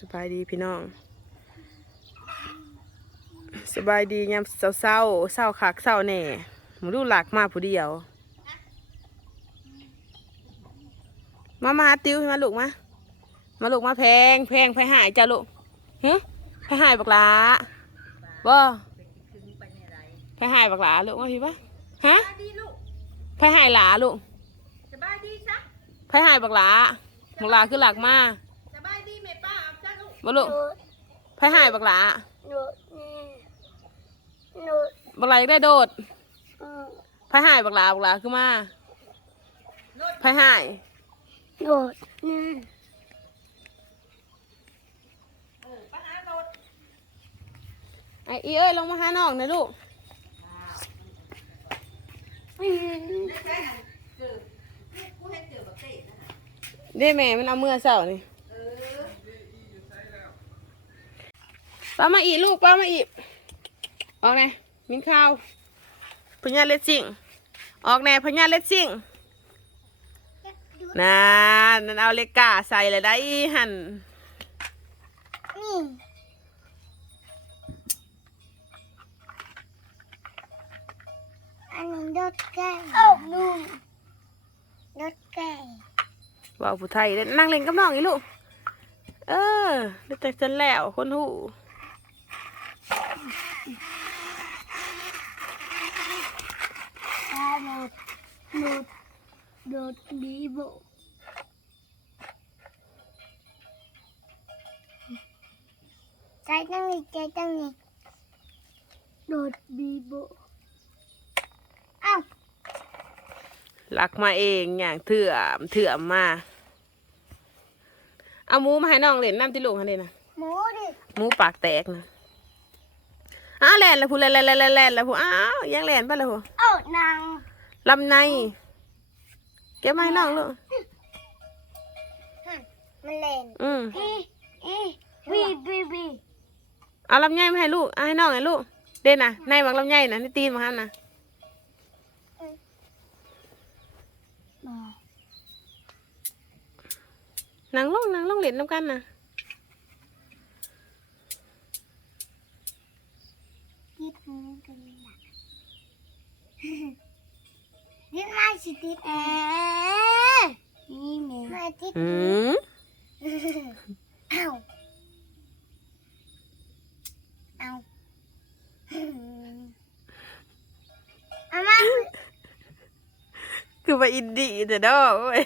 สบายดีพี่น้อง สบายดียามเศร้าเศร้าๆเศร้าคักเศร้าแหน่หมูดูหลักมาผู้เดียว มามาหาติวมาลูกมา มาลูกมาแพงแพงแพหายจ้าลูกฮึแพหายบักหลาบ่แพหายบักหลาลูกมาพี่ปะฮะสบายดีลูกแพหายหลาลูกสบายดีซะแพหายบักหลาบักหลาคือหลักมาส บ่ลูกแพหายบักหลาหนูนี่หนูบักหลาอยากได้โดดอืมแพหายบักหลาบักหลาคือมาแพหายหนูนี่เออป้าหาโดดไอ้อีเอ้ยลงมาหาน้องหนะลูกอืมได้แค่นั้นเจอกูเห็นเจอแบบเตะนะฮะได้แม่มันเอาเมื่อเสาร์นี่ เออ ป้ามาอีลูกป้ามาอีออกไงมินข้าวพญาเลสซิ่งออกแน่พญาเลสซิ่งน่านั่นเอาเลกกาใส่เลยได้หันนี่อันนี้รถแก้วเอ้าลุงรถแก้วว่าผู้ไทยเด้นั่งเล่นกับน้องอีลูก เออได้แต่จนแล้วคนหู ตาหนูหนูรถบีโบใจตั้งนี้ใจตั้งนี้รถบีโบเอ้าลักมาเองอย่างเถื่อมเถื่อมมา เอาหมูมาให้น้องเล่นน้ำที่ลูกให้เล่นนะหมูดิหมูปากแตกนะอ้าวแลนแล้วผู้แลนแลนแลนแลนแลนแล้วผู้อ้าวยังแลนไปแล้วผู้เอ้านาง ลำใน เก็บมาให้น้องลูกฮะมันเล่นอืมอีอีบีบีบีเอาลำไยมาให้ลูกเอาให้น้องให้ลูก เด่นนะในบักลำไยนะนี่ตีนมาครับนะบอนางลงนางลงเล่นน้ำกันนะยิดมือกันละ ยิดมาสิติดเอนี่แม่มาติดอืมเอ้าเอ้าเอามาคือไปอินดี้แต่ดอกเว้ย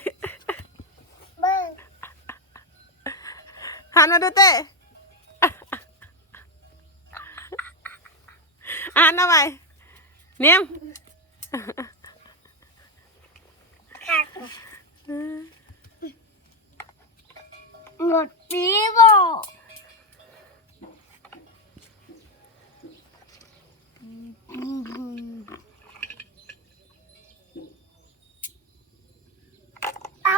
เบิ้งหันมาดูเต้อ่านเอาไปเนียม คัก หมดปีโบเอา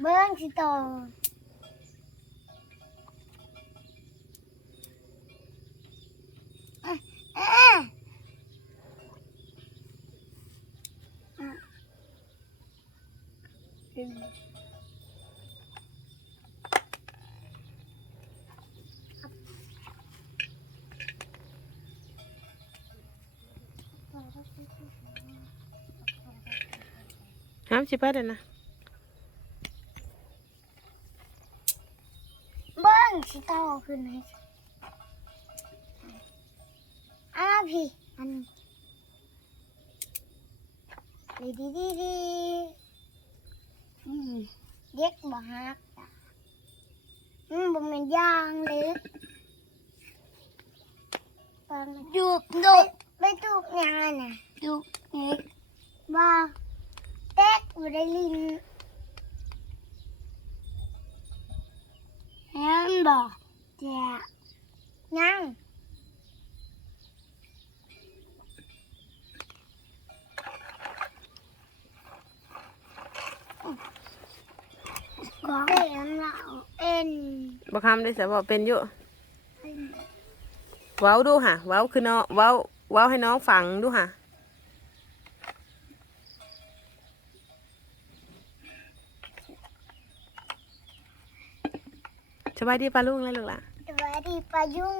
เบิ้งสิโตอะอะอะ อืมห้ามชิบะเดนะเบิ้งสิโตขึ้นไหมอ้าพี่อันดีดีดีดี เด็กบ่ฮักจ้ะอืมบ่แม่นย่างเล็กจูบดูบไปจูบยังไงน่ะจูบเด็กบ่เด็กบ่ได้ลินเห็นบ่จ้ะยังก็เป็นเราเอ็น บอกคำได้สบอเป็นอยู่เว้าดูค่ะเว้าคือน้องเว้าเว้าให้น้องฟังดูค่ะสบายดีปลาลุงเลยลูกล่ะสบายดีปลายุง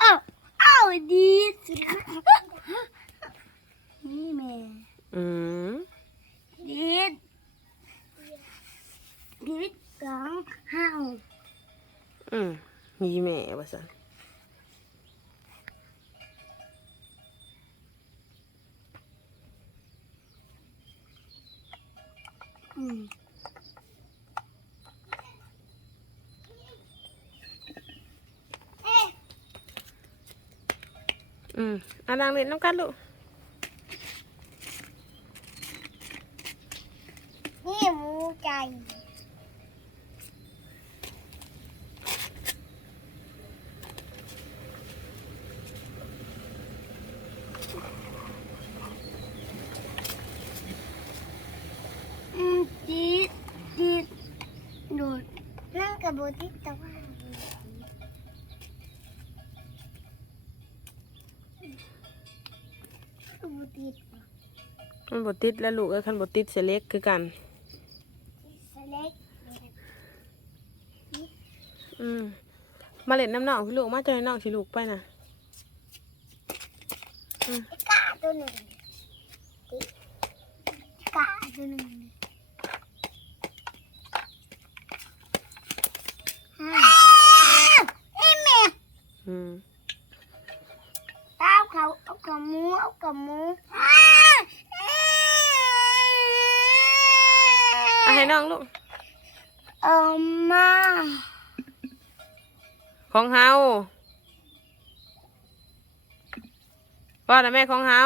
อ้าวอ้าวดีสุดนี่แม่ อืม ดีดดีดสองห้าว อืมมีแม่ว่าซั่น อืมเอ๊ะ อืมเอานางเล่นน้ำกันลูก นี่หมูใจ อืมดีดดีดดูดนั่งกับโบติดต่ว่า ติดมันบ่ติดแล้วลูกเอ้ยคันบ่ติดเสยเล็กคือกัน สเล็กอืมมาเล่นน้ำน้องพี่ลูกมาเจอน้องสิลูกไปน่ะกาตัวหนึ่งกาตัวหนึ่ง พ่อและแม่ของเฮา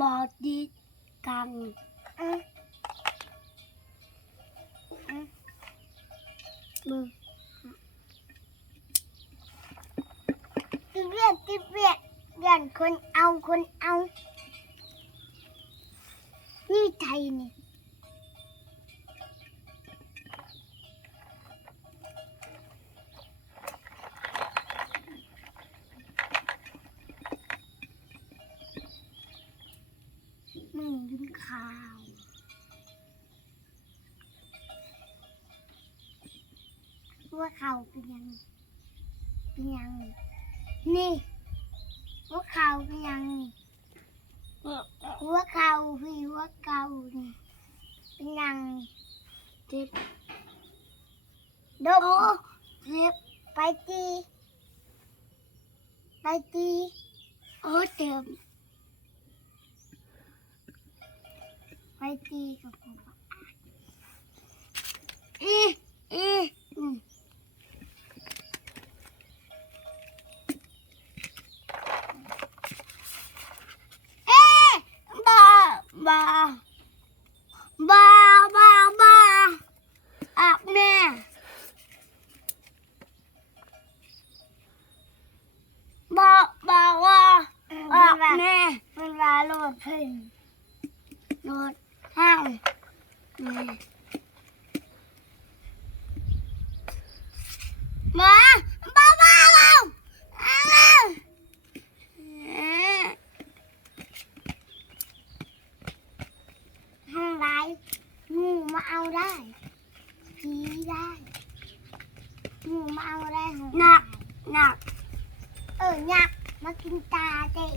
บอดีกันอือ มมือติเวียนติเวียนเวียนคนเอาคนเอา นี่ไทยนี่ไม่กินข้าวว่าเขาเป็นยัง เป็นยัง นี่ ว่าเขาเป็นยังนี่หัวเขาพี่หัวเขานี่เป็นยังเจ็บดมเจ็บไปตีไปตีโอ้เจ็บไปตีกับผมอีอีอืมเอ๊ะบ้าบ้าบ้าบ้าบ้าอาบแม่บ้าบ้าว่าอาบแม่มันว่าโลดเพิ่น โลดห้าวมาบ้าบ้าบ้าอ้าวห้องไรงูมาเอาได้ผีได้งูมาเอาได้ห้องหนักหนักเออหนักมากินตาเด็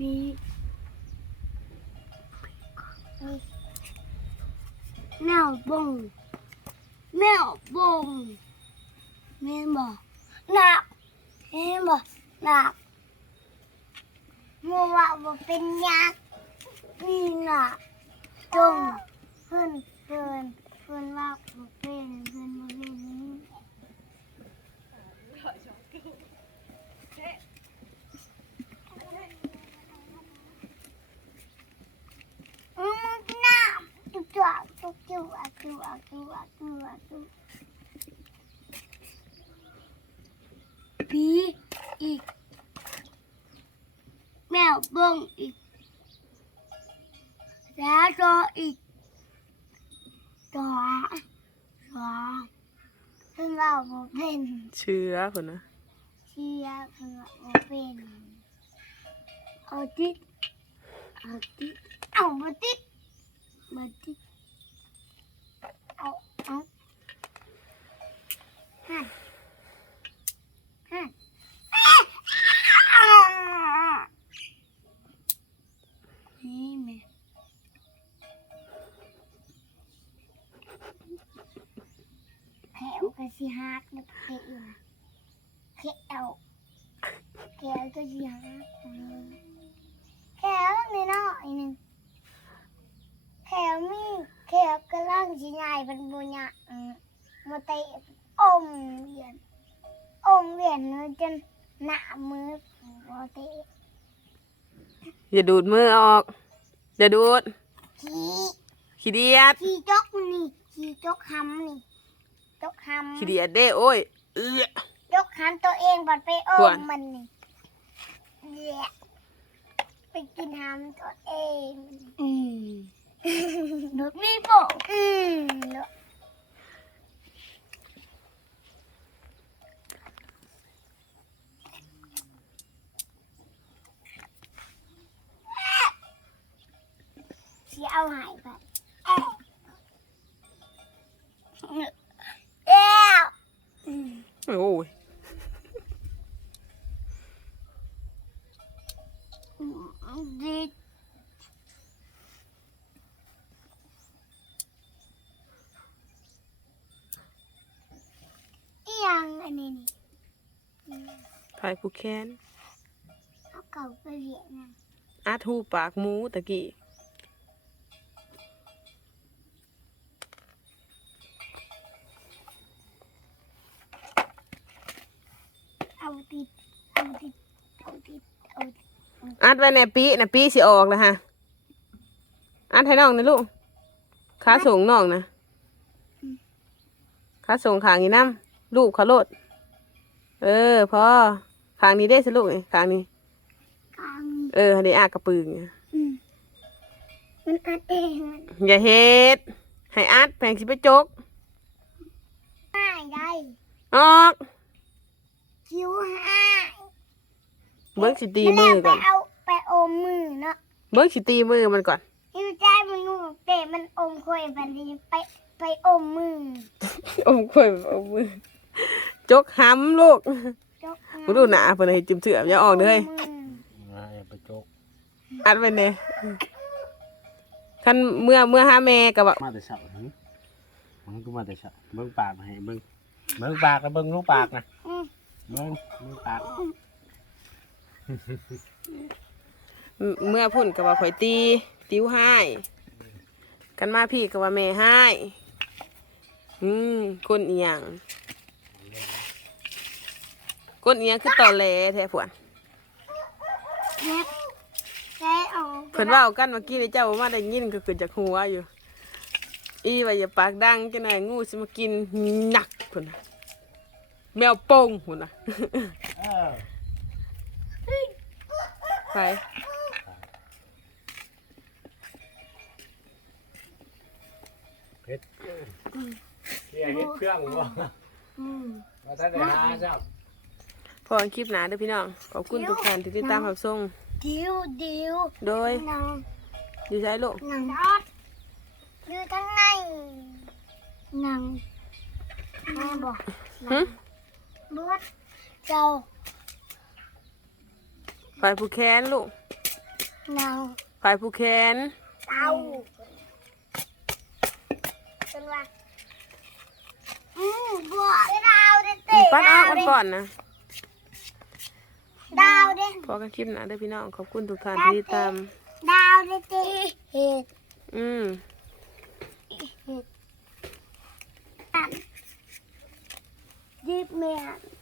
นี่แมวบงแมวบงแม่บอกหนักแม่บอกหนักมัวว่าบ่เป็นยักษ์นี่หน่ะจงเพิ่อนเพิ่อนเพิ่อนว่าบ่เป็นเพิ่นบ่เป็นนี้อืมน้ำจุ๊บจุ๊บ จุ๊บจุ๊บอะจุ๊บอะจุ๊บอะจุ๊บอะจุ๊บผีอีก แมวเบิ้งอีก แล้วก็อีก ต่อต่อเพิ่งเราบ่เป็นเชื้อพุ่นนะเชียร์เพิ่งเราบ่เป็นเอาติดเอาติดเอาบ่ติดบ่ติดเอาเอาฮั นฮันนี่แม่แขวก็สิฮักนะเกะอยู่นะแขวแขวก็สิฮักแขวนี่เนาะอีนึงแขวมีแขวกำลังสิใหญ่เป็นบุญญะอืมมาเตะ อมเวียนอมเวียนเลยจนหน้ามือมาเตะอย่าดูดมือออก อย่าดูด ขี่ขี้เดียด ขี่จกนี่ขี่จกหำนี่จกหำขี้เดียดเด้โอ้ยเอื้อยกหันตัวเองบัดไปโอควมรมันนี่เหี้ยไปกินหามตัวเองอืมนกมีโปะอืมนกเสียเอาหายไปเอ๊ะเอ๊ะอืมโอ้ยดีอีหยังอันนี้นี่ภายผู้แค้นเอาเก่าไปเรียนนะอาทูปากหมูตะกี้ เอาติดเอาติดเอาติดเอาติด อัดไว้ในปีนะปีสิออกแล้วฮะอัดให้น้องนะลูกขาสูงน้องนะขาสูงขางนี้น้ำลูกขาโลด เออพอขางนี้ได้สิลูกนี่ขางนี้กลางเออให้ได้อากระปือไงอืมมันอัดเองมันอย่าเฮ็ดให้อัดแผงสิไปจกง่ายได้ออกคิ้วหายเบิ้งสิตีมือก่อน ไปเอาไปอมมือเนาะเบิ้งสิตีมือมันก่อนคิ้วใจมันงูเตะมันอมควยแบบนี้ไปไปอมมืออมข่อยอมมือจกห้ำลูกจกมาดูหนาเพิ่นให้จิ้มเสืออย่าออกเด้อเฮ้ยมือมาอย่าไปจกอัดไว้เน่คันเมื่อเมื่อหาแม่ก็ว่ามาแต่เช้าหึมันก็มาแต่เช้าเบิ่งปากมาให้เบิ่งเบิ่งปากแล้วเบิ่งลูกปากนะอืมเบิ่งเบิ่งปาก เมื่อพุ่นก็ว่าข่อยตี ติ้วให้กันมาพี่ก็ว่าแม่ให้อืมคนอีหยังคนอีหยังคือตอแหลแท้พวนเน็บใช้เอาเพิ่นเว่ากันเมื่อกี้นี่เจ้าบ่มาได้ยินก็คือจากหัวอยู่ อีว่าอย่าปากดังจังได๋งูสิมากินหนักพุ่นน่ะแมวโป่งพุ่นน่ะเออไป เฮ็ดเฮ็ดเฮ็ดเครื่องบ่อืมว่าท่านได้หาจ้าพอกันคลิปหน้าเด้อพี่น้อง ขอบคุณทุกท่านที่ติดตามรับชมดิวดิวโดยหนังอยู่ใช้ลูกหนังรอดอยู่ทั้งในหนังแม่บอกหึบดเจ้าฝ่ายผู้แค้นลูกหนังฝ่ายผู้แค้นเต้า เป็นว่าอืมบัวดาวเด้เตะปัดออกดาวมันเด้ก่อนนะดาวเด้พอกันคลิปหน้าเด้อพี่น้องขอบคุณทุกท่านที่ติดตามดาวเด้เตะเห็ดอืมอันดิบแม่น